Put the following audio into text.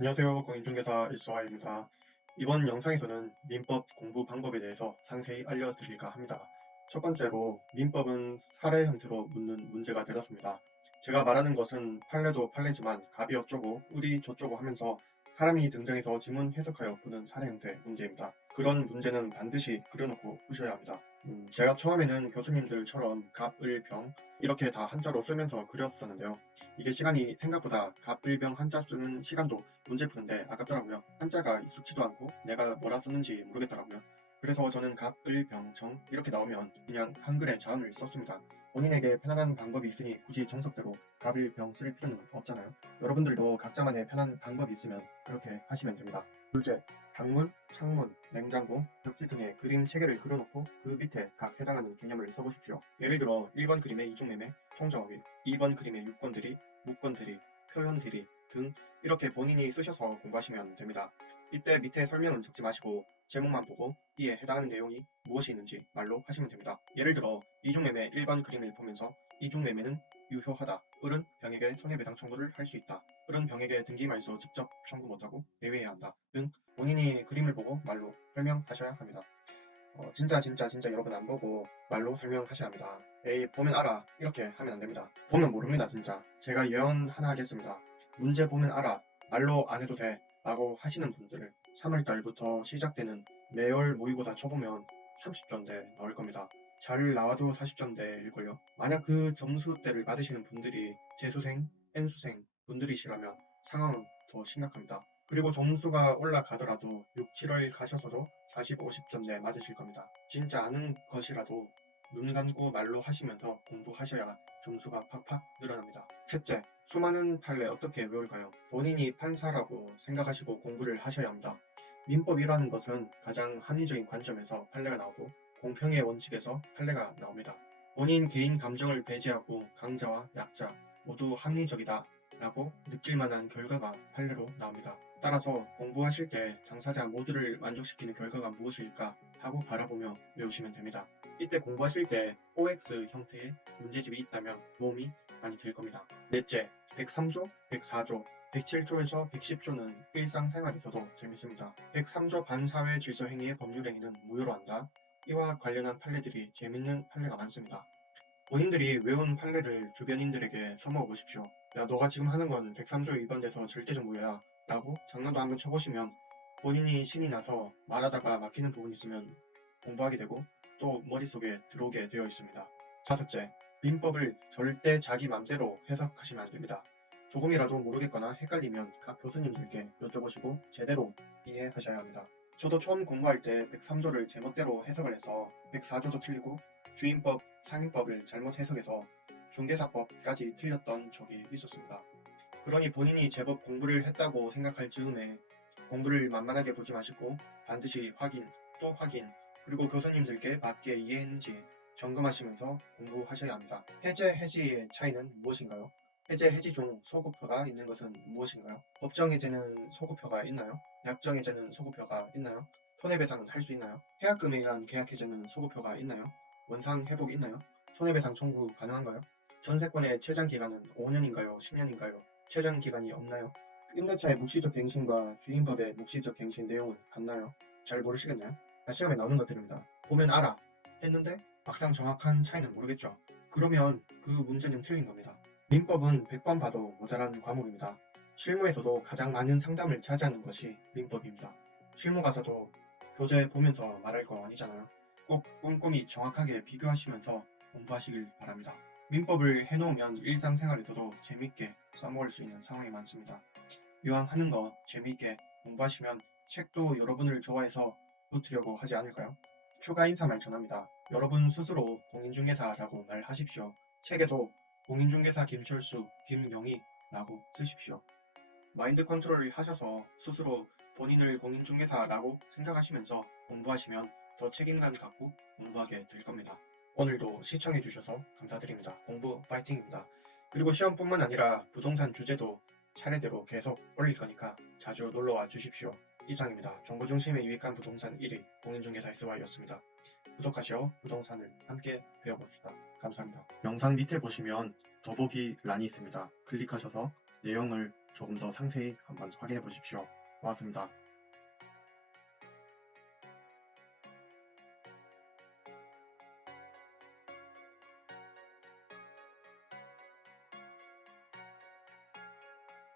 안녕하세요. 공인중개사 일소화입니다. 이번 영상에서는 민법 공부 방법에 대해서 상세히 알려드릴까 합니다. 첫 번째로 민법은 사례 형태로 묻는 문제가 되었습니다. 제가 말하는 것은 판례도 판례지만 갑이 어쩌고 을이 저쩌고 하면서 사람이 등장해서 지문 해석하여 푸는 사례 형태 문제입니다. 그런 문제는 반드시 그려놓고 푸셔야 합니다. 제가 처음에는 교수님들처럼 갑, 을, 병 이렇게 다 한자로 쓰면서 그렸었는데요. 이게 시간이 생각보다 갑, 을, 병 한자 쓰는 시간도 문제 푸는데 아깝더라고요. 한자가 익숙지도 않고 내가 뭐라 쓰는지 모르겠더라고요. 그래서 저는 갑, 을, 병, 정 이렇게 나오면 그냥 한글에 자음을 썼습니다. 본인에게 편안한 방법이 있으니 굳이 정석대로 갑, 을, 병 쓸 필요는 없잖아요. 여러분들도 각자만의 편한 방법이 있으면 그렇게 하시면 됩니다. 둘째, 방문, 창문, 냉장고, 벽지 등의 그림 체계를 그려놓고 그 밑에 각 해당하는 개념을 써보십시오. 예를 들어 1번 그림의 이중매매, 통정업이, 2번 그림의 유권들이, 무권들이, 표현들이 등 이렇게 본인이 쓰셔서 공부하시면 됩니다. 이때 밑에 설명은 적지 마시고 제목만 보고 이에 해당하는 내용이 무엇이 있는지 말로 하시면 됩니다. 예를 들어 이중매매 1번 그림을 보면서 이중매매는 유효하다. 을은 병에게 손해배상 청구를 할 수 있다. 을은 병에게 등기말소 직접 청구 못하고 내외해야 한다. 등 본인이 그림을 보고 말로 설명하셔야 합니다. 진짜 여러분 안 보고 말로 설명하셔야 합니다. 에이 보면 알아 이렇게 하면 안 됩니다. 보면 모릅니다 진짜. 제가 예언 하나 하겠습니다. 문제 보면 알아 말로 안 해도 돼 라고 하시는 분들을 3월달부터 시작되는 매월 모의고사 쳐보면 30점대 나올 겁니다. 잘 나와도 40점대일걸요. 만약 그 점수대를 받으시는 분들이 재수생, N수생 분들이시라면 상황은 더 심각합니다. 그리고 점수가 올라가더라도 6, 7월 가셔서도 40, 50점대 맞으실 겁니다. 진짜 아는 것이라도 눈 감고 말로 하시면서 공부하셔야 점수가 팍팍 늘어납니다. 셋째, 수많은 판례 어떻게 외울까요? 본인이 판사라고 생각하시고 공부를 하셔야 합니다. 민법이라는 것은 가장 합리적인 관점에서 판례가 나오고 공평의 원칙에서 판례가 나옵니다. 본인 개인 감정을 배제하고 강자와 약자 모두 합리적이다 라고 느낄 만한 결과가 판례로 나옵니다. 따라서 공부하실 때 당사자 모두를 만족시키는 결과가 무엇일까 하고 바라보며 외우시면 됩니다. 이때 공부하실 때 OX 형태의 문제집이 있다면 도움이 많이 될 겁니다. 넷째, 103조, 104조, 107조에서 110조는 일상생활에서도 재밌습니다. 103조 반사회 질서 행위의 법률행위는 무효로 한다. 이와 관련한 판례들이 재밌는 판례가 많습니다. 본인들이 외운 판례를 주변인들에게 써먹어 보십시오. 야, 너가 지금 하는 건 103조 위반돼서 절대적 무효야. 라고 장난도 한번 쳐보시면 본인이 신이 나서 말하다가 막히는 부분이 있으면 공부하게 되고 또 머릿속에 들어오게 되어 있습니다. 다섯째, 민법을 절대 자기 맘대로 해석하시면 안 됩니다. 조금이라도 모르겠거나 헷갈리면 각 교수님들께 여쭤보시고 제대로 이해하셔야 합니다. 저도 처음 공부할 때 103조를 제멋대로 해석을 해서 104조도 틀리고 주임법, 상임법을 잘못 해석해서 중개사법까지 틀렸던 적이 있었습니다. 그러니 본인이 제법 공부를 했다고 생각할 즈음에 공부를 만만하게 보지 마시고 반드시 확인, 또 확인, 그리고 교수님들께 맞게 이해했는지 점검하시면서 공부하셔야 합니다. 해제, 해지의 차이는 무엇인가요? 해제, 해지 중 소급표가 있는 것은 무엇인가요? 법정 해제는 소급표가 있나요? 약정 해제는 소급표가 있나요? 손해배상은 할 수 있나요? 해약금에 의한 계약 해제는 소급표가 있나요? 원상 회복이 있나요? 손해배상 청구 가능한가요? 전세권의 최장 기간은 5년인가요? 10년인가요? 최장 기간이 없나요? 임대차의 묵시적 갱신과 주임법의 묵시적 갱신 내용은 같나요? 잘 모르시겠나요? 시험에 나오는 것들입니다. 보면 알아 했는데 막상 정확한 차이는 모르겠죠. 그러면 그 문제는 틀린 겁니다. 민법은 100번 봐도 모자란 과목입니다. 실무에서도 가장 많은 상담을 차지하는 것이 민법입니다. 실무 가서도 교재 보면서 말할 거 아니잖아요. 꼭 꼼꼼히 정확하게 비교하시면서 공부하시길 바랍니다. 민법을 해놓으면 일상생활에서도 재밌게 써먹을 수 있는 상황이 많습니다. 이왕 하는 거 재미있게 공부하시면 책도 여러분을 좋아해서 붙으려고 하지 않을까요? 추가 인사말 전합니다. 여러분 스스로 공인중개사라고 말하십시오. 책에도 공인중개사 김철수, 김영희라고 쓰십시오. 마인드 컨트롤을 하셔서 스스로 본인을 공인중개사라고 생각하시면서 공부하시면 더 책임감 갖고 공부하게 될 겁니다. 오늘도 시청해주셔서 감사드립니다. 공부 파이팅입니다. 그리고 시험뿐만 아니라 부동산 주제도 차례대로 계속 올릴 거니까 자주 놀러와 주십시오. 이상입니다. 정보 중심의 유익한 부동산 1위 공인중개사 SY였습니다. 구독하시어 부동산을 함께 배워봅시다. 감사합니다. 영상 밑에 보시면 더보기 란이 있습니다. 클릭하셔서 내용을 조금 더 상세히 한번 확인해 보십시오. 고맙습니다.